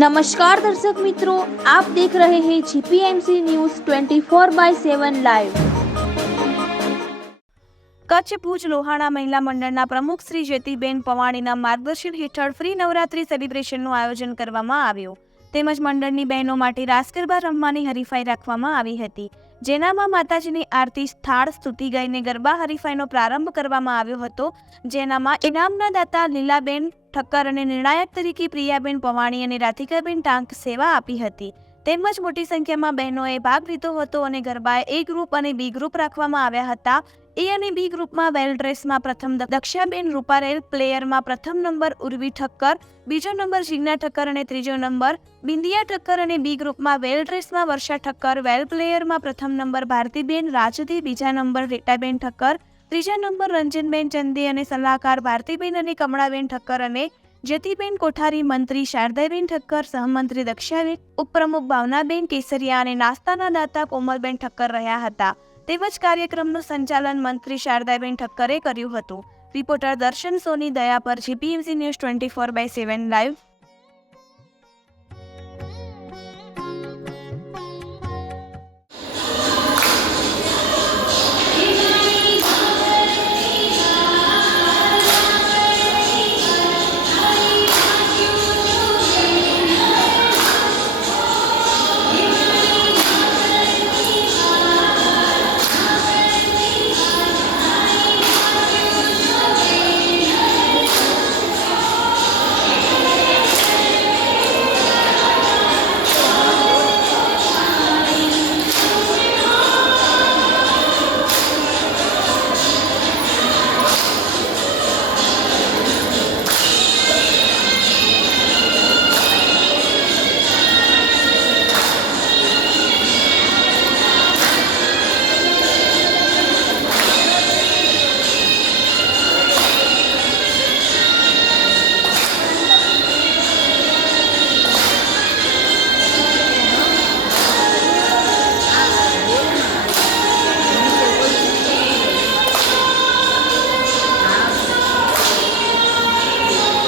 नमस्कार दर्शक मित्रों, आप देख रहे हैं जीपीएमसी न्यूज़ 24/7 लाइव। કચ્છ ભુજ લોહાણા મહિલા મંડળના પ્રમુખ શ્રી જ્યોતિબેન પવાણીના માર્ગદર્શન હેઠળ ફ્રી નવરાત્રી સેલિબ્રેશનનું આયોજન કરવામાં આવ્યું તેમજ મંડળની બહેનો માટે રાસ ગરબા રમવાની હરીફાઈ રાખવામાં આવી હતી, જેનામાં માતાજીની આરતી, થાળ, સ્તુતિ ગાઈને ગરબા હરીફાઈનો પ્રારંભ કરવામાં આવ્યો હતો, જેનામાં ઇનામના દાતા લીલાબેન ઠક્કર અને નિર્ણાયક તરીકે પ્રિયાબેન પવાણી અને રાધિકાબેન ટાંક સેવા આપી હતી તેમજ મોટી સંખ્યામાં બહેનોએ ભાગ લીધો હતો અને ગરબાએ એ ગ્રુપ અને બી ગ્રુપ રાખવામાં આવ્યા હતા। એ અને બી ગ્રુપમાં વેલ ડ્રેસમાં પ્રથમ દક્ષાબેન રૂપારેલ, પ્લેયરમાં પ્રથમ નંબર ઉર્વી ઠક્કર, બીજો નંબર જીજ્ઞા ઠક્કર અને ત્રીજો નંબર બિંદિયા ઠક્કર અને બી ગ્રુપમાં વેલ ડ્રેસમાં વર્ષા ઠક્કર, વેલ પ્લેયરમાં પ્રથમ નંબર ભારતીબેન રાજદી, બીજા નંબર રીટાબેન ઠક્કર, ત્રીજા નંબર રંજનબેન ચંદી અને સલાહકાર ભારતીબેન અને કમળાબેન ઠક્કર અને જ્યોતિબેન કોઠારી, મંત્રી શારદાબેન ઠક્કર, સહમંત્રી દક્ષાબેન, ઉપપ્રમુખ ભાવનાબેન કેસરિયા અને નાસ્તાના દાતા કોમલબેન ઠક્કર રહ્યા હતા તેમજ કાર્યક્રમનું સંચાલન મંત્રી શારદાબેન ઠક્કરે કર્યું હતું। રિપોર્ટર દર્શન સોની, દયા પર, જીપીએમસી ન્યૂઝ 24/7 લાઈવ।